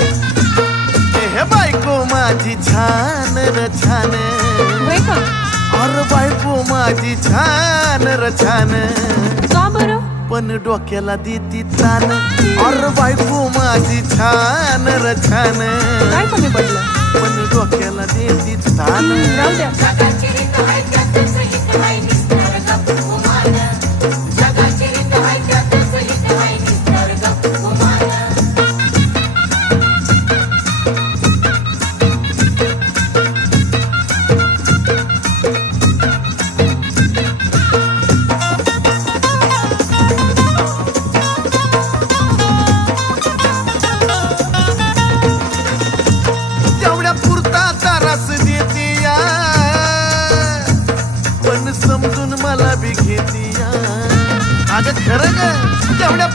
हे बायको माझी छान र छान, होय का? अरे बायको माझी छान र छान, का बरं? पण डोक्याला देती तान. अरे बायको माझी छान र छान, काय कमी पडलं? पण डोक्याला देती तान. राहू द्या. तेवढ्या पुरता तारास देते या, पण समजून मला बी घेते या. अगं खरं ग, तेवढ्या